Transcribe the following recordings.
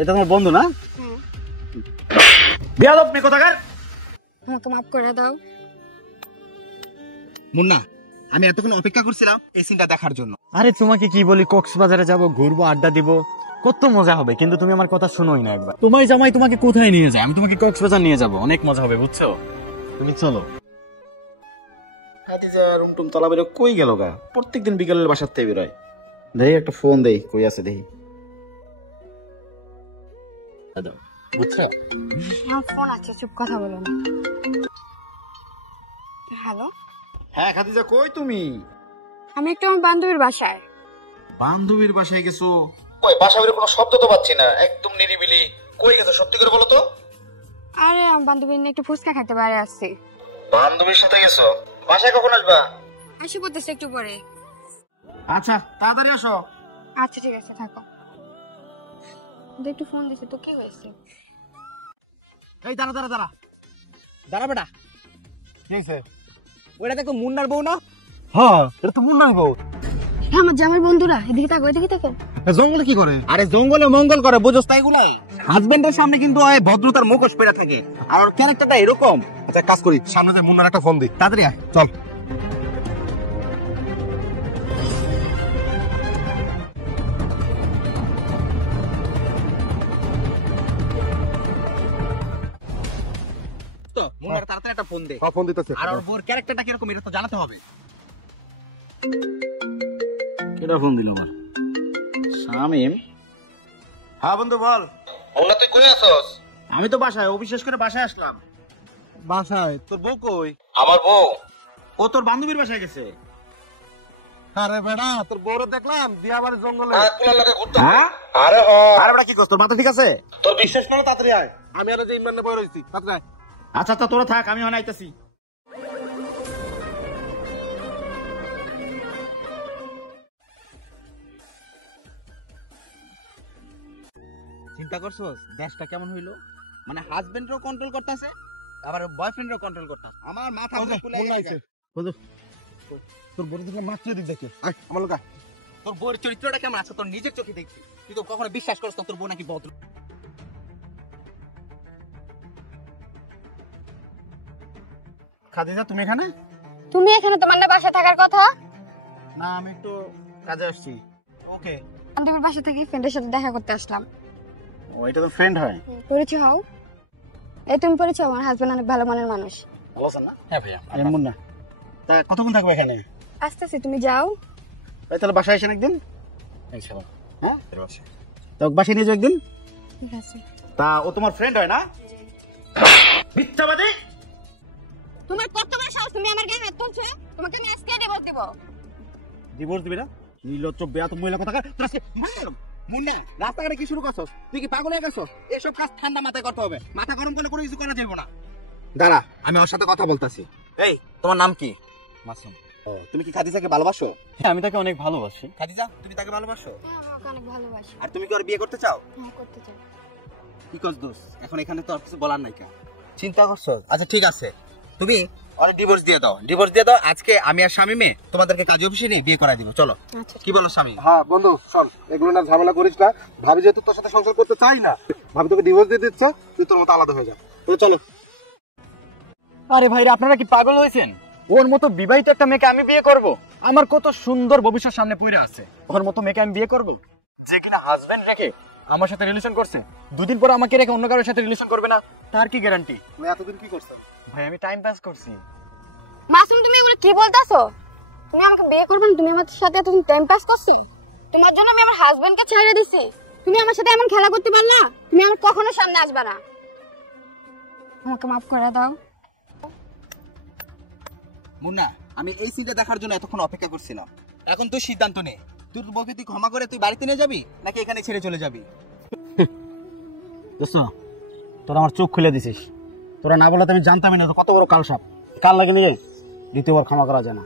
এটা তোমার বন্ধু না? হ্যাঁ। বেয়াদব মেয়ে কোথাকার। আমাকে মাফ করে দাও। মুন্না, আমি এতক্ষণ অপেক্ষা করছিলাম এই সিনটা দেখার জন্য। আরে তোমাকে কি বলি, কক্সবাজারে যাব, ঘুরবো, আড্ডা দিব, কত মজা হবে, কিন্তু তুমি আমার কথা শুনোই না একবার। তোমার জামাই তোমাকে কোথায় নিয়ে যায়? আমি তোমাকে কক্সবাজার নিয়ে যাব, অনেক মজা হবে, বুঝছো? তুমি চলো। হাতিজা রুম টুম তলা বেরো কই গেল গা? প্রত্যেকদিন বিকেলের বাসার থেকে বেরোয়। দেখি একটা ফোন দেই, কই আছে দেখি। বুঝছো? আমার ফোন আছে, চুপ কথা বলো না। হ্যালো, হ্যাঁ খাদিজা, কই তুমি? আমি একটু আমার বান্ধবীর বাসায়। বান্ধবীর বাসায় গেছো? কই বাসা বের কোনো শব্দ তো পাচ্ছি না, একদম নিরিবিলি। কই গেছো সত্যি করে বলো তো? আরে আমার বান্ধবী নিয়ে একটু ফুচকা খাইতে বাইরে আসছি। বান্ধবীর সাথে গেছো? বাসায় কখন আসবা? আসি বলতেছে একটু পরে। আচ্ছা তাড়াতাড়ি আসো। আচ্ছা ঠিক আছে, থাকো। একটু ফোন দিছে তো, কি হয়েছে? এই দাঁড়া দাঁড়া দাঁড়া দাঁড়া বেটা। কি হয়েছে? ওইটা দেখো মুন্নার বউ না? হ্যাঁ, এটা তো মুন্নার বউ। আমার জামাই বন্ধুরা, এদিকে তাকো, এদিকে তাকো। জঙ্গলে কি করে? আরে জঙ্গলে মঙ্গল করে, বুঝোস তাই গুলা? হাজবেন্ডের সামনে কিন্তু ওই ভদ্রতার মুখোশ পরে থাকে, আর ওর ক্যারেক্টারটা এরকম। আচ্ছা কাজ করি, সামনে যে মুন্নার একটা ফোন দিই, তাড়াতাড়ি আয় চল। তো মুন্নার তাড়াতাড়ি একটা ফোন দে। ফোন দিতেছে। আর ওর বোর ক্যারেক্টারটা কিরকম এটা তো জানাতে হবে। কেডা ফোন দিল আমার? শামিম। হ্যাঁ বন্ধু বল। মুন্না তুই কই আছস? আমি তো বাসায়, অবিশ্বাস করে বাসায় আসলাম। বাসায়? তোর বউ কই? আমার বউ? ও তোর বান্ধবীর বাসায় গেছে। আরে বেড়া, তোর বউরে দেখলাম দিয়াবাড়ি জঙ্গলে। হ্যাঁ? আরে বেটা কি করছ? তোর মাথা ঠিক আছে? তোর বিশ্বাস করো, তাড়াতাড়ি আয়। আমি আর যে ইমানে বই রইছি, তাড়াতাড়ি আয়। আচ্ছা আচ্ছা তোরা থাক, আমি হন আইতাছি। চিন্তা করছস দেশটা কেমন হইলো? মানে হাজবেন্ডও কন্ট্রোল করতেছে, আবার বয়ফ্রেন্ডও কন্ট্রোল করতেছে। আমার মাথা খুলে আইছে। তোর বউরে দেখলাম মাত্র দিক দেখে। আয় আমার লোক আয়। তোর বউর চরিত্রটা কেমন আছে তোর নিজের চোখে দেখছি। তুই তো কখনো বিশ্বাস করছ না তোর বউ নাকি ভদ্র। খাদিজা তুমি এখানে? তুমি এখানে, তোমার না বাসা থাকার কথা? না আমি একটু কাজে আসছি। ওকে। বান্ধবীর বাসা থেকে ফ্রেন্ডের সাথে দেখা করতে আসলাম। ও এটা তো ফ্রেন্ড হয়। পরিচয় হও। এই তুমি পরিচয়, আমার হাজবেন্ড অনেক ভালো মনের মানুষ। ভালো আছেন না? হ্যাঁ ভাইয়া। এমন না। তা কতক্ষণ থাকবে এখানে? আসতেছি, তুমি যাও। এই তাহলে বাসায় আসেন একদিন। ইনশাআল্লাহ। হ্যাঁ? এর বাসায়। তো বাসায় নিয়ে যাও একদিন। ঠিক আছে। তা ও তোমার ফ্রেন্ড হয় না? মিথ্যাবাদী। তোমার কত বড় সাহস, তুমি আমার গায়ে হাত তুলছো? তোমাকে আমি আজকে ডিভোর্স দিব। ডিভোর্স দিবি না? নির্লজ্জ বেয়াদব মহিলা কোথাকার। তোর আজকে মুন্না রাস্তাঘাটে কি শুরু করছস? তুই কি পাগল হয়ে গেছস? এসব কাজ ঠান্ডা মাথায় করতে হবে, মাথা গরম করলে কোনো কিছু করা যাবে না। দাঁড়া, আমি ওর সাথে কথা বলতাছি। এই তোমার নাম কি? মাসুম। ও তুমি কি খাদিজাকে ভালোবাসো? হ্যাঁ, আমি তাকে অনেক ভালোবাসি। খাদিজা তুমি তাকে ভালোবাসো? হ্যাঁ, আমাকে অনেক ভালোবাসি। আর তুমি কি ওর বিয়ে করতে চাও? হ্যাঁ, করতে চাই। কি করছ দোষ? এখন এখানে তো আর কিছু বলার নাই। কেন চিন্তা করছো? আচ্ছা ঠিক আছে, তুমি ওর ডিভোর্স দিয়ে দাও। ডিভোর্স দিয়ে দাও। আজকে আমি আর স্বামী তোমাদেরকে কাজী অফিসে নিয়ে বিয়ে করাই দিব। চলো। আচ্ছা। কি বলো স্বামী? হ্যাঁ বন্ধু শোন, এগুলো না ঝামেলা করিস না। ভাবি যেহেতু তোর সাথে সংসার করতে চাই না, ভাবি তোকে ডিভোর্স দিয়ে দিচ্ছে, তুই তোর মতো আলাদা হয়ে যা। চলো। আরে ভাইরা, আপনারা কি পাগল হয়েছেন? ওর মতো বিবাহিত একটা মেয়েকে আমি বিয়ে করব? আমার কত সুন্দর ভবিষ্যৎ সামনে পড়ে আছে। ওর মতো মেয়েকে আমি বিয়ে করব, যে কিনা হাজবেন্ড রেখে আমার সাথে রিলেশন করছে, দুদিন পর আমাকে রেখে অন্য কারোর সাথে রিলেশন করবে না, তার কি গ্যারান্টি? তুমি এতদিন কি করছো? ভাই আমি টাইম পাস করছি। মাসুম, তুমি এগুলো কি বলতাছো? তুমি আমাকে বিয়ে করবে না? তুমি আমার সাথে এতদিন টাইম পাস করছো? তোমার জন্য আমি আমার হাজবেন্ডকে ছেড়ে দিছি। তুমি আমার সাথে এমন খেলা করতে পারলা? তুমি আমার কখনো সামনে আসবে না। আমাকে মাফ করে দাও। মুন্না, আমি এই সিনটা দেখার জন্য এতক্ষণ অপেক্ষা করছিলাম। এখন তুই সিদ্ধান্ত নে, তুই বউকে তুই ক্ষমা করে তুই বাড়িতে নিয়ে যাবি নাকি এখানে ছেড়ে চলে যাবি? দোস্ত, তোরা আমার চোখ খুলে দিছিস। তোরা না বলাতে আমি জানতামই না তো কত বড় কালসাপ। কাল লাগে নিয়ে দ্বিতীয়বার ক্ষমা করা যায় না।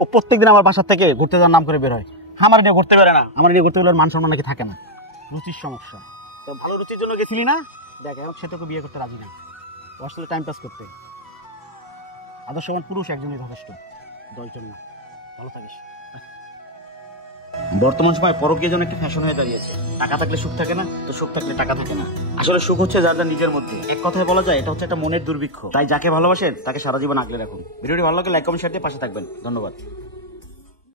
ও প্রত্যেকদিন আমার বাসার থেকে ঘুরতে যাওয়ার নাম করে বের হয়। আমার নিয়ে ঘুরতে পারে না, আমার নিয়ে ঘুরতে গেলে মান সম্মান নাকি থাকে না। রুচির সমস্যা। তো ভালো রুচির জন্য গেছিলি না? দেখ এখন সে তোকে বিয়ে করতে রাজি না, আসলে টাইম পাস করতে। আদর্শবান পুরুষ একজনই যথেষ্ট, 10 জন না। ভালো থাকিস। বর্তমান সময় পরকীয়া যেন একটা ফ্যাশন হয়ে দাঁড়িয়েছে। টাকা থাকলে সুখ থাকে না, তো সুখ থাকলে টাকা থাকে না। আসলে সুখ হচ্ছে যার যার নিজের মধ্যে। এক কথায় বলা যায় এটা হচ্ছে একটা মনের দুর্ভিক্ষ। তাই যাকে ভালোবাসেন তাকে সারা জীবন আগলে রাখুন। ভিডিওটি ভালো লাগলে লাইক কমেন্ট শেয়ার দিয়ে পাশে থাকবেন। ধন্যবাদ।